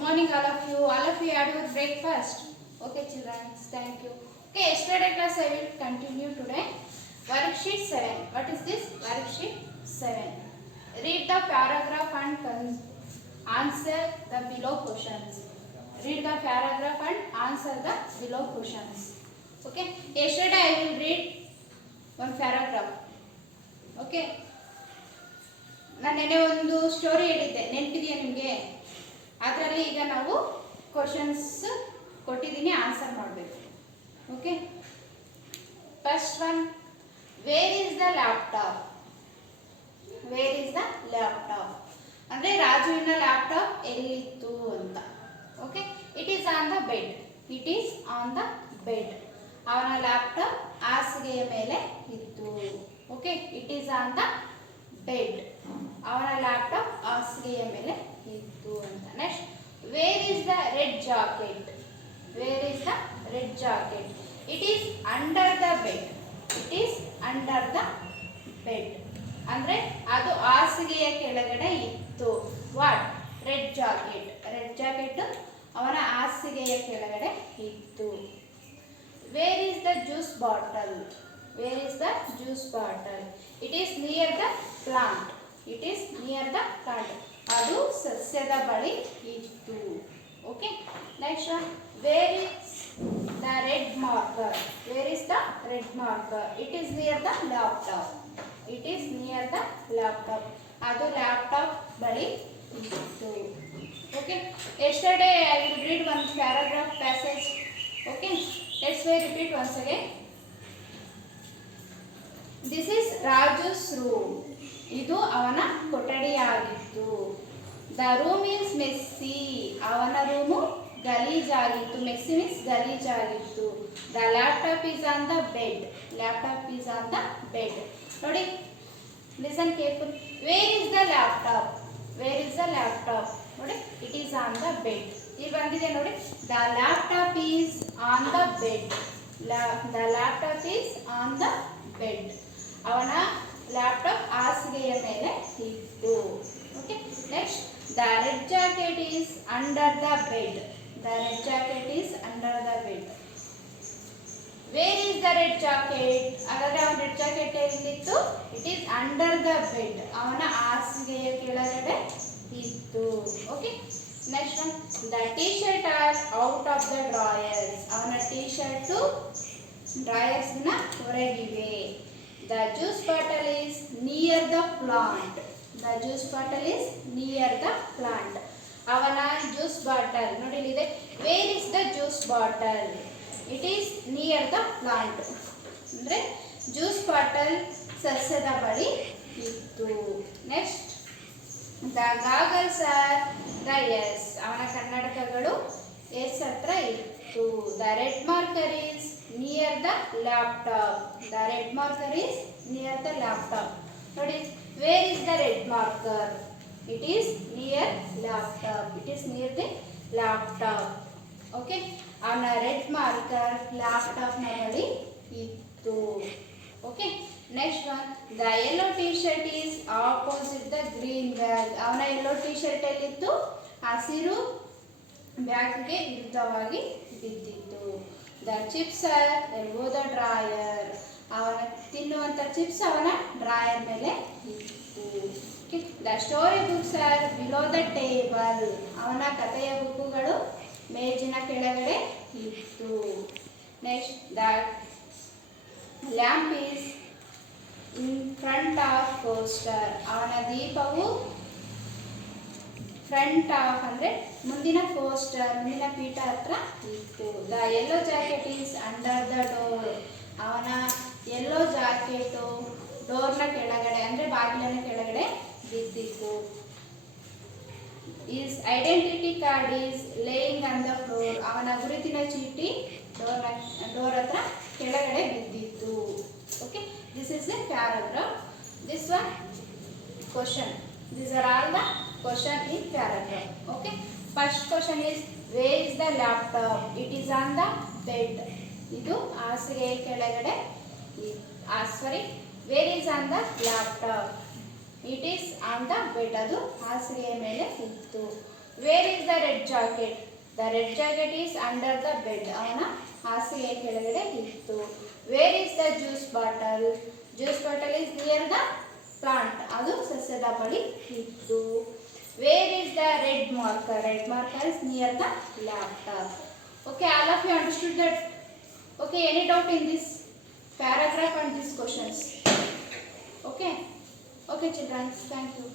morning, all of you. All of you had your breakfast. Okay, children. Thank you. Okay, yesterday class I will continue today. Worksheet 7. What is this? Worksheet 7. Read the paragraph and answer the below questions. Read the paragraph and answer the below questions. Okay. Yesterday I will read one paragraph. Okay. ನಾನು ನೆನೆ ಒಂದು story ಹೇಳಿದ್ದೆ, ನೆನಪಿದೆಯಾ ನಿಮಗೆ? ಅದರಲ್ಲಿ ಈಗ ನಾವು questions ಕೊಟ್ಟಿದ್ದೀನಿ, ಆನ್ಸರ್ ಮಾಡಬೇಕು. Okay, first one, wear is the laptop? Where is the laptop ಅಂದರೆ ರಾಜುವಿನ ಲ್ಯಾಪ್ಟಾಪ್ ಎಲ್ಲಿತ್ತು ಅಂತ. Okay, it is on the bed. It is on the bed. ಅವನ ಲ್ಯಾಪ್ಟಾಪ್ ಹಾಸಿಗೆಯ ಮೇಲೆ ಇತ್ತು. Okay, it is on the bed. ಅವನ laptop ಹಾಸಿಗೆಯ ಮೇಲೆ ಇತ್ತು ಅಂತ. Next, wear is the red jacket? Wear is the red jacket? It is under the bed. It is under the bed ಅಂದರೆ ಅದು ಹಾಸಿಗೆಯ ಕೆಳಗಡೆ ಇತ್ತು. What? Red jacket. Red jacket ಅವನ ಹಾಸಿಗೆಯ ಕೆಳಗಡೆ ಇತ್ತು. Wear is the juice bottle? Wear is the juice bottle? It is near the plant. It is near the plant. ಅದು ಸಸ್ಯದ ಬಳಿ ಇತ್ತು. Okay, next one, wear is the red marker? Wear is the red marker? It is near the laptop. It is near the laptop. ಅದು laptop ಬಳಿ ಇತ್ತು. Okay, yesterday I will read one paragraph passage. Okay, let's repeat once again. This is Raju's room. ಇದು ಅವನ ಕೊಠಡಿಯಾಗಿತ್ತು. The room is messy. ಅವನ room ಗಲೀಜಾಗಿತ್ತು. Messy means ಗಲೀಜಾಗಿತ್ತು. The laptop is on the bed. Laptop is on the bed. ನೋಡಿ, listen careful. Where is the laptop? Where is the laptop? ನೋಡಿ, it is on the bed. ಇಲ್ಲಿ ಬಂದಿದೆ ನೋಡಿ, the laptop is on the bed. The laptop is on the bed. ಅವನ laptop ಹಾಸಿಗೆಯ ಮೇಲೆ ಇತ್ತು. Okay, next, the red jacket is under the bed. The red jacket is under the bed. Where is the red jacket? ಹಾಗಾದ್ರೆ ಅವನ red jacket ಎಲ್ಲಿತ್ತು? It is under the bed. ಅವನ ಹಾಸಿಗೆಯ ಕೆಳಗಡೆ ಇತ್ತು. Okay, next one, the T shirt are out of the drawers. ಅವನ T shirt ಡ್ರಾಯರ್ಸ್ನ ಹೊರಗಿವೆ. The juice bottle is near the plant. The juice bottle is near the plant. ಅವನ juice bottle ನೋಡಿ ಇಲ್ಲಿದೆ. Where is the juice bottle? It is near the plant ಅಂದರೆ juice bottle ಸಸ್ಯದ ಬಳಿ ಇತ್ತು. Next, the goggles are the S. ಅವನ ಕನ್ನಡಕಗಳು S ಹತ್ರ ಇತ್ತು. The red marker is near the laptop. The red marker is near the laptop. ನೋಡಿ, where is the red marker? It is near laptop. It is near the laptop. Okay, ಅವನ red marker ಲ್ಯಾಪ್ಟಾಪ್ನ ಬಳಿ ಇತ್ತು. Okay, next one, the yellow T shirt is opposite the green bag. ಅವನ yellow T shirt ಎಲ್ಲಿತ್ತು? ಹಸಿರು ಬ್ಯಾಗ್ಗೆ ವಿರುದ್ಧವಾಗಿ ಬಿದ್ದಿತ್ತು. The chips are above the drawer. ಅವನ ತಿನ್ನುವಂಥ ಚಿಪ್ಸ್ ಅವನ ಡ್ರಾಯರ್ ಮೇಲೆ ಇತ್ತು. The story books are below the table. ಅವನ ಕಥೆಯ ಬುಕ್ಕುಗಳು ಮೇಜಿನ ಕೆಳಗಡೆ ಇತ್ತು. Next, the lamp is in front of coaster. ಅವನ ದೀಪವು ಫ್ರಂಟ್ ಆಫ್ ಅಂದರೆ ಮುಂದಿನ ಕೋಸ್ಟರ್, ಮುಂದಿನ ಪೀಠ ಹತ್ರ ಇತ್ತು. The yellow jacket is under the door. ಅವನ ಯೆಲ್ಲೋ ಜಾಕೆಟು ಡೋರ್ನ ಕೆಳಗಡೆ ಅಂದರೆ ಬಾಗಿಲಿನ ಕೆಳಗಡೆ ಬಿದ್ದಿತ್ತು. Is identity card is laying on the floor. ಅವನ ಗುರುತಿನ ಚೀಟಿ ಡೋರ್ ಹತ್ರ ಕೆಳಗಡೆ ಬಿದ್ದಿತ್ತು. Okay, this is a paragraph. This one question. These are all the question in paragraph. Okay, first question is, where is the laptop? It is on the bed. ಇದು ಹಾಸಿಗೆಯ ಕೆಳಗಡೆ. Sorry, where is on the laptop? It is on the bed. ಅದು ಹಾಸಿಗೆಯ ಮೇಲೆ ಇತ್ತು. Where is the red jacket? The red jacket is under the bed. ಅವನ ಹಾಸಿಗೆ ಕೆಳಗಡೆ ಇತ್ತು. Where is the juice bottle? Juice bottle is near the plant. ಅದು ಸಸ್ಯದ ಬಳಿ ಇತ್ತು. Where is the red marker? Red marker is near the laptop. Okay, all of you understood that? Okay, any doubt in this paragraph and these questions? Okay, okay children, thank you.